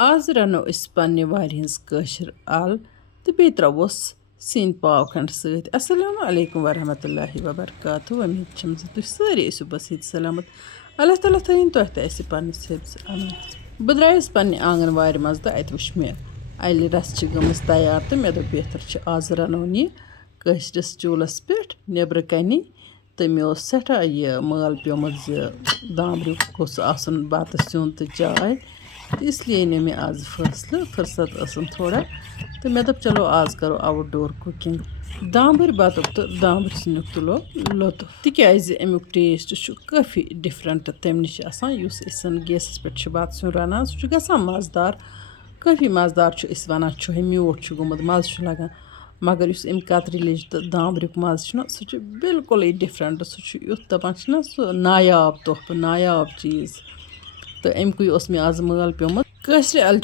आज रनो अस पन्ने वारि हंस कशर आल तो बे त्रोस सीन पाव खंड सत अस्सलाम वालेकुम वरहमतुल्लाहि वबरकातुहू उम्मीद छम तुम सारे ऐसो बस सलामत अल्लाह ताला थन तुह तह पन्नस हिफ्स अमन बह द्रायस पन्ने आंगन वारि मज तो अत वुच मे अल रस गमज तैयार तो मे दोप बेहतर आज रनोन यह कशरस चूलस पे नबर कनी तो मे सठा यह माल प्योमुत दामरु गोस आसन बत सिन तो चाय तो इसलिए ने मे आज फैसला फुर्सत असम थोड़ा तो मे दोप चलो आज करो आउटडोर कुकिंग दामर बतुक तो दामर सिनुक तुलो लुत्फ तिकाज अमुक टेस्ट काफ़ी डिफरेंट तम नश गैस पे बत सिन रनान सह गसान मज़ेदार काफ़ी मज़ेदार वन म्यूट गोमुत मज़ लगान मगर अम कतरी लेज तो दामरुक मज़ सह बिल्कुल डिफरेंट सह युथ दपान सह नायाब तोहफह नायाब चीज़ तो अमुक मे आज माल प्योमुत कसर अल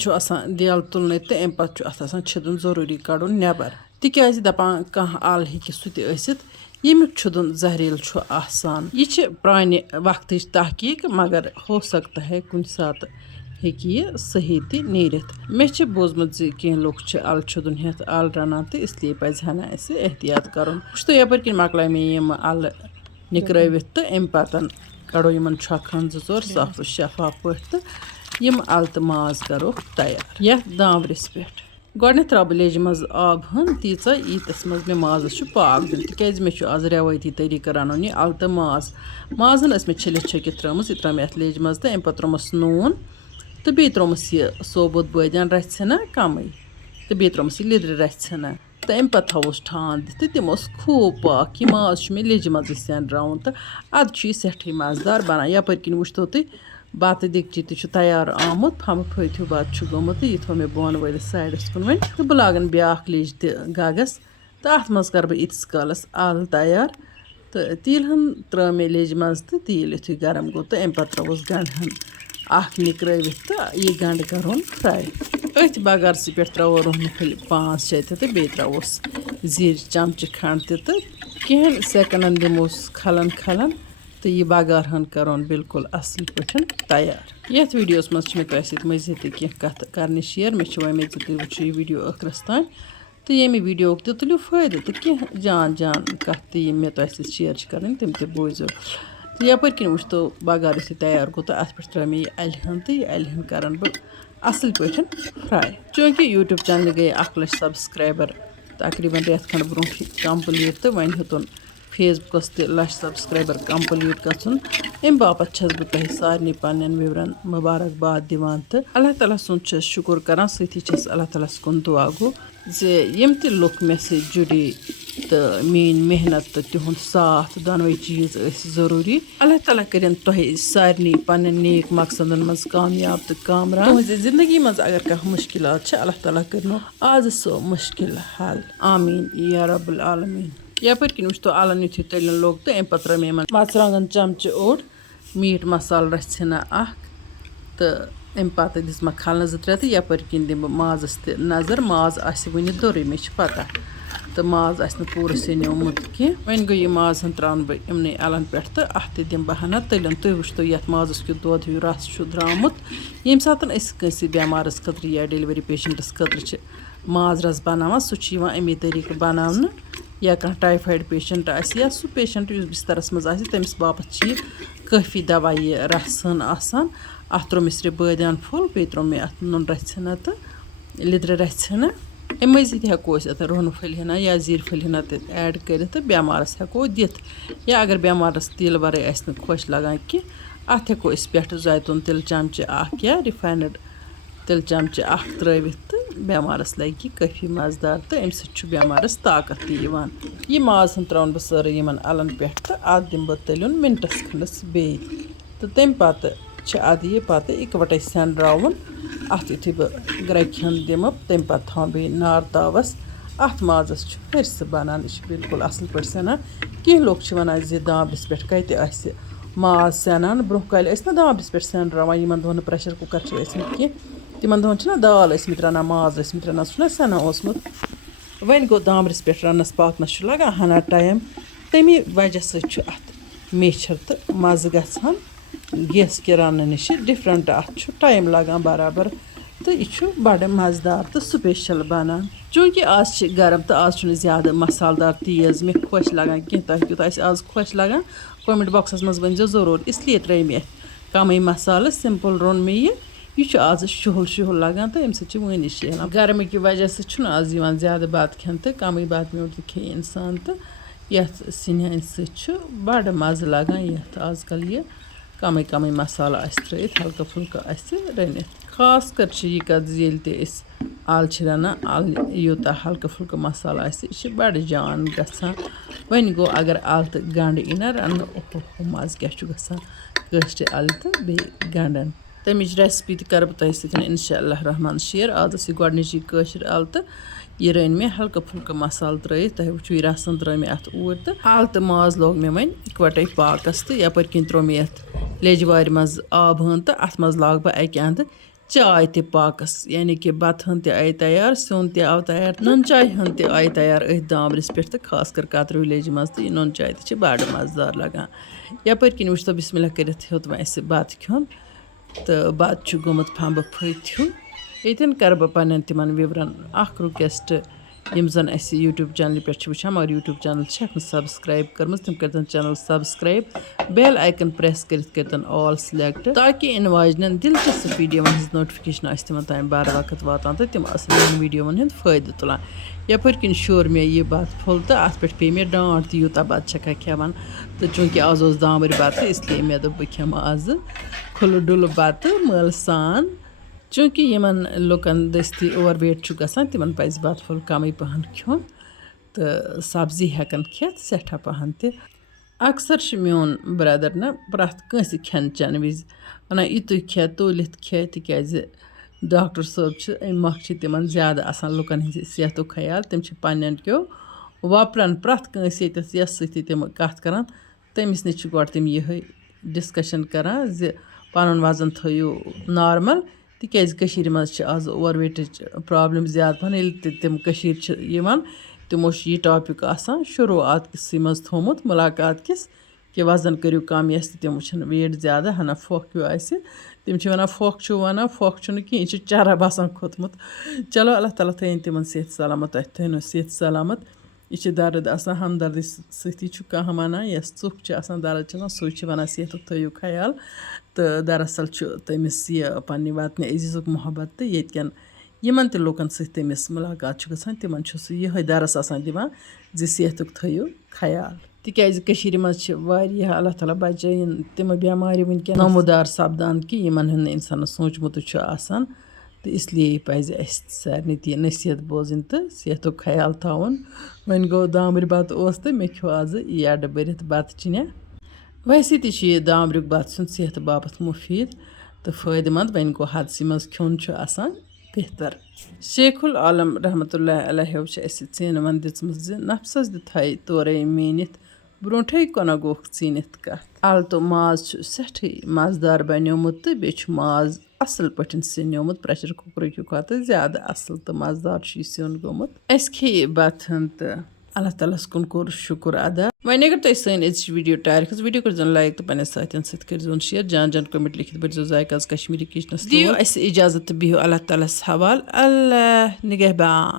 दिल तुलन तो अम पे अत छिदन जरूरी कड़न नबर तिकाज दपान कह अल हे सह यमुक छुदन जहरील आसान यह प्राने वक्त तहकीक मगर हो सकता है कुन सात यह सही तो नीरत मे बोजमुत कह लुक अल छुदन हेत अल रनान तो इसलिए पजह ना एहतियात कर तो यपर किन मकल मे यम अल निकरवित तो अम पतन कड़ो इन छन जोर साफ शफाफ पे तो यम अल तो माज करो तैयार यथ दामरस पे गोडनेथ त्रा बह लेज मज आब हन तीचा ईतस मज मे माजस पाक दिन तिकाज मे आज रेवायती तरीका रनन यह अल तो माजन मे छलित छकित त्रमस यह त्रा मे अथ लेज मज तो अम पे त्रोमस नून तो बे त्रोमस यह सोबुत बदियान रचना कम तो बे त्रोमस यह लिद्र रचना तो अम पे थवस ठान दिथ तम खूब पाक यह माज मे लेज मज सेंरावन तो अद सठे मज़ेदार बनान यपर किन वुचतो तुम बत दिगची तो तैयार आमुत फम फथ्यू बत गोमुत यह थो मे बोन वल साइडस कुन वन तो बह लागन ब्याख लेज गगस तो अत मज कर बह ईतस कालस आल तैयार तो तील हन त्रा मे लेज मज तो तील यु गरम गो तो अम पे त्रोस गंड हन निकरवित तो यह गंड करोन फ्राई अथ बगरस पे त्रो रुहन फुल 5-6 तो बे त्रोस जीर चमच खंड तो कहन सेकंडन दमोस खलन खलन तो यह बगार हन करोन बिल्कुल असल पे तैयार यथ वीडियोस मज मे तह मजीद कह कत कर शेयर मे वमेद वो यह वीडियो आखिरस तान तो ये वीडियो तो तुलो फ़ायदे तो कह जान जान कत मे तह शेयर कर तम तो बोजो तो यपर किन वो बगार यु तैयार गो तो अत पे त्रा मे अलहन तो यह अलहन कर बह असल पे फ्राई चूँकि यूट्यूब चैनल गई 1 लाख सब्सक्राइबर तकरीबन रेत खंड ब्रो कम्प्लीट तो वन हेतुन फेसबुकस ते 1 लाख सब्सक्राइबर कम्प्लीट गन अम बापत छस बह तह सारे पन्न विवरन मुबारकबाद दिवान तो अल्लाह ताला सुन शुक्र कर सती अल्लाह ताला कुन दुआ गो जे यम ते लुक मे से जुड़ी तो मेन मेहनत तो तिहुंद साथ दोनवे चीज़ ज़रूरी अल्लाह ताला करें तह सारे पन्न नेक मकसदन मज कामयाब तो कामरान तुहज जिंदगी मज अगर कह मुश्किलात अल्लाह ताला कर आज सो मुश्किल हल आमीन या रब्बुल आलमीन यपर किन वो अलन यु तलन लोग तो अम पे त्रा मे मरचांगन चमच ओड़ मीट मसाल रचना तो अम पे दिस खलन 2-3 तो यपर किन दिम माजस ते नजर माज वन दोरे मे पता तो माज पूरा सेनोमुत कह वन गो यह माज हन त्रान बह इमन अलन पे तो अत दिम बह हना तलन तुम वो ये माजस क्यों दोध हूँ रस द्रामुत ये सात कंस बेमारस खतर या डिलीवरी पेशेंटस खतर माज रस बनाना सह अमे तरीक बनाने या कह टाइफाइड पेशेंट या सह पेशेंट बिस्तरस मज तमिस बापत काफ़ी दवा यह रस आसान अत त्रो मे सिर्फ बदियान फुल बे त्रो मे अत नुन रचना तो लिद्र रचना अम मजीद हेको अत रुहन फलिना या जीर फलिना तो ऐड कर तो बेमारस हेको दिथ या अगर बेमारस तिल वराई खुश लगान कि अत हेको पे जैतून तिल चमच या रिफाइंड तिल चमच त्रवित तो बेमारस लगे काफ़ी मज़ेदार तो अम बेमारस ताकत यह माज हन त्रावन बह सारे इन अलन पे तो अत दिम बह तलन मिनटस खंडस बे तो तम पे अद यह पे इकवटे सेंरावन अत यु बह ग्रैक दिम तम पे थो बे नार तावस अत माजस फिर बनान यह बिल्कुल असल पे सनान कह लोग वन दामरस पे कत माज सनान ब्रोह कल ना दामरस पे सेंरावन इन दोहन प्रेशर कुकर कह तिम दोहन दाल रनान माज रनान सह सना ओसमुत वन गो दामरस पे रनस पाकनस लगान हना टाइम तमी वजह सत मेछर तो मज़ गसान गैस के रन नश डिफरेंट अत टाइम लगान बराबर تہٕ یہِ چھُ بَڑٕ مَزٕدار تہٕ سُپیشَل بَنان چوٗنٛکہِ آز چھِ گرم تہٕ آز چھُنہٕ زیادٕ مصالدار تیز مےٚ خۄش لگان کینٛہہ تۄہہِ کیُتھ آسہِ آز خۄش لگان کومٮ۪نٛٹ بۄکسَس منٛز ؤنۍزیو ضروٗر اِسلیے ترٛٲے مےٚ اَتھ کَمٕے مصالہٕ سِمپٕل روٚن مےٚ یہِ چھُ آز شُہُل شُہُل لگان تہٕ اَمہِ سۭتۍ چھِ وٲنۍ شیلان گرمہٕ کہِ وجہ سۭتۍ چھُنہٕ آز یِوان زیادٕ بَتہٕ کھٮ۪نہٕ تہٕ کَمٕے بَتہٕ میوٗٹھ تہِ کھیٚیہِ اِنسان تہٕ یَتھ سِنہِ ہٕنٛدۍ سۭتۍ چھُ بَڑٕ مَزٕ لگان یَتھ آزکل یہِ کَمٕے کَمٕے مصالہٕ آسہِ ترٛٲیِتھ ہلکہٕ پھُلکہٕ آسہِ رٔنِتھ خاص کر چھِ یہِ کَتھ زِ ییٚلہِ تہِ أسۍ اَل چھِ رَنان اَل یوٗتاہ ہلکہٕ پھُلکہٕ مصالہٕ آسہِ یہِ چھِ بَڑٕ جان گژھان وۄنۍ گوٚو اگر اَل تہٕ گنٛڈٕ یی نہ رَننہٕ اوہو مَزٕ کیٛاہ چھُ گژھان کٲشرِ اَلہِ تہٕ بیٚیہِ گنٛڈَن تَمِچ ریسپی تہِ کَرٕ بہٕ تۄہہِ سۭتۍ اِنشاء اللہ رحمان شیر آز ٲس یہِ گۄڈنِچی کٲشِر اَلہٕ تہٕ یہِ رٔنۍ مےٚ ہلکہٕ پھُلکہٕ مصالہٕ ترٛٲیِتھ تۄہہِ وٕچھو یہِ رَسَن ترٛٲے مےٚ اَتھ اوٗرۍ تہٕ اَل تہٕ ماز لوگ مےٚ وۄنۍ اِکوَٹَے پاکَس تہٕ یَپٲرۍ کِنۍ ترٛوو مےٚ یَتھ لیٚجہِ وارِ منٛز آبہٕ ہٲن تہٕ اَتھ منٛز لاگ بہٕ اَکہِ اَندٕ چاے تہِ پاکَس یعنی کہِ بَتہٕ ہن تہِ آیہِ تیار سیُن تہِ آو تیار نُن چاے ہن تہِ آیہِ تیار أتھۍ دامبرِس پٮ۪ٹھ تہٕ خاص کر کَتریوٗ لیٚجہِ منٛز تہٕ یہِ نُن چاے تہِ چھِ بَڑٕ مَزٕدار لگان یَپٲرۍ کِنۍ وٕچھ تو بِسمِلّہ کٔرِتھ ہیوٚت وۄنۍ اَسہِ بَتہٕ کھیوٚن تہٕ بَتہٕ چھُ گوٚمُت پھمبہٕ پھٔتۍ ہیوٗ ییٚتٮ۪ن کَرٕ بہٕ پنٛنٮ۪ن تِمَن وِورَن اَکھ رُکوٮ۪سٹ یِم زَن اَسہِ یوٗٹیوٗب چَنلہِ پٮ۪ٹھ چھِ وٕچھان مگر یوٗٹیوٗب چَنَل چھَکھ نہٕ سبسکرایب کٔرمٕژ تِم کٔرۍتَن چَنَل سبسکرایب بیل آیکَن پرٛٮ۪س کٔرِتھ کٔرۍتَن آل سِلٮ۪کٹ تاکہِ اِنہٕ واجنٮ۪ن دِلچَسپ ویٖڈیووَن ہٕنٛز نوٹِفِکیشن آسہِ تِمَن تام بَر وقت واتان تہٕ تِم آسَن یِمَن ویٖڈیووَن ہُنٛد فٲیدٕ تُلان یَپٲرۍ کِنۍ شور مےٚ یہِ بَتہٕ پھوٚل تہٕ اَتھ پٮ۪ٹھ پیٚیہِ مےٚ ڈانٛٹ تہِ یوٗتاہ بَتہٕ چھَکھا کھٮ۪وان تہٕ چوٗنٛکہِ آز اوس دامبٕرۍ بَتہٕ اِسلیے مےٚ دوٚپ بہٕ کھٮ۪مہٕ آزٕ کھُلہٕ ڈُلہٕ بَتہٕ مٲلہٕ سان چوٗنٛکہِ یِمَن لُکَن دٔستی اوٚوَر ویٹ چھُ گژھان تِمَن پَزِ بَتہٕ پھوٚل کَمٕے پَہَن کھیوٚن تہٕ سبزی ہٮ۪کَن کھٮ۪تھ سٮ۪ٹھاہ پَہَن تہِ اَکثر چھُ میون برٛدَر نہ پرٛٮ۪تھ کٲنٛسہِ کھٮ۪ن چٮ۪نہٕ وِزِ وَنان یہِ تُہۍ کھےٚ تولِتھ کھےٚ تِکیٛازِ ڈاکٹر صٲب چھِ اَمہِ مۄکھٕ چھِ تِمَن زیادٕ آسان لُکَن ہِنٛدِ صحتُک خیال تِم چھِ پنٛنٮ۪ن کیو وۄپرَن پرٛٮ۪تھ کٲنٛسہِ ییٚتٮ۪تھ یَس سۭتۍ تِم کَتھ کَران تٔمِس نِش چھِ گۄڈٕ تِم یِہٕے ڈِسکشَن کَران زِ پَنُن وَزن تھٲیِو نارمَل تِکیٛازِ کٔشیٖرِ منٛز چھِ آز اوٚوَر ویٹٕچ پرٛابلِم زیادٕ پَہَن ییٚلہِ تہِ تِم کٔشیٖرِ چھِ یِوان تِمو چھِ یہِ ٹاپِک آسان شروٗعات کِسٕے منٛز تھوٚمُت مُلاقات کِس کہِ وَزن کٔرِو کَم یَس تہِ تِم وٕچھَن ویٹ زیادٕ ہَنا پھۄکھ ہیوٗ آسہِ تِم چھِ وَنان پھۄکھ چھُو وَنان پھۄکھ چھُنہٕ کینٛہہ یہِ چھُ چرب آسان کھوٚتمُت چلو اللہ تعالیٰ تھٲیِن تِمَن صحت سلامت تۄہہِ تھٲیِنو صحت سلامت یہِ چھِ درد آسان ہمدردی سۭتی چھُ کانٛہہ وَنان یۄس ژُپھ چھِ آسان درد چھِ آسان سُے چھِ وَنان صحتُک تھٲیِو خیال تہٕ دراصل چھُ تٔمِس یہِ پنٛنہِ وطنہِ عزیٖزُک محبت تہٕ ییٚتہِ کٮ۪ن یِمَن تہِ لُکَن سۭتۍ تٔمِس مُلاقات چھُ گژھان تِمَن چھُ سُہ یِہوٚے درس آسان دِوان زِ صحتُک تھٲیِو خیال تِکیٛازِ کٔشیٖرِ منٛز چھِ واریاہ اللہ تعالیٰ بَچٲیِن تِمہٕ بٮ۪مارِ وٕنۍکٮ۪ن نموٗدار سَپدان کہِ یِمَن ہُنٛد نہٕ اِنسانَس سوٗنٛچمُتٕے چھُ آسان تہٕ اِسلیے پَزِ اَسہِ سارنٕے تہِ یہِ نصیٖحت بوزٕنۍ تہٕ صحتُک خیال تھاوُن وۄنۍ گوٚو دامبٕرۍ بَتہٕ اوس تہٕ مےٚ کھیوٚو آزٕ یَڈٕ بٔرِتھ بَتہٕ چِنہِ ویسے تہِ چھُ یہِ دامبریُک بَتہٕ سیُن صحتہٕ باپَتھ مُفیٖد تہٕ فٲیدٕ منٛد وۄنۍ گوٚو حدسٕے منٛز کھیوٚن چھُ آسان بہتر شیخ العالم رحمتہ اللہ علیہ چھِ اَسہِ ژینہٕ وَن دِژمٕژ زِ نفسَس دِ تھَے تورَے میٖنِتھ برونٛٹھٕے کۄنَگوکھ ژیٖنِتھ کَتھ اَلہٕ تہٕ ماز چھُ سٮ۪ٹھٕے مَزٕدار بَنیومُت تہٕ بیٚیہِ چھُ ماز اَصٕل پٲٹھۍ سِنیومُت پرٛٮ۪شَر کُکرٕکہِ کھۄتہٕ زیادٕ اَصٕل تہٕ مَزٕدار چھُ یہِ سیُن گوٚمُت اَسہِ کھیٚیہِ بَتہٕ ہن تہٕ اللہ تعالیٰ ہَس کُن کوٚر شُکُر ادا وۄنۍ اگر تۄہہِ سٲنۍ أزِچ ویٖڈیو ٹایِر کھٔژ ویٖڈیو کٔرۍزیون لایک تہٕ پنٛنٮ۪ن ساتھٮ۪ن سۭتۍ کٔرۍزیون شِیر جان جان کوٚمٮ۪نٛٹ لیکھِتھ بٔرۍزیو ذایقاز کشمیٖری کِچنَس دِیِو اَسہِ اِجازت تہٕ بِہِو اللہ تعالیٰ ہَس حوالہٕ اللہ نِگہبان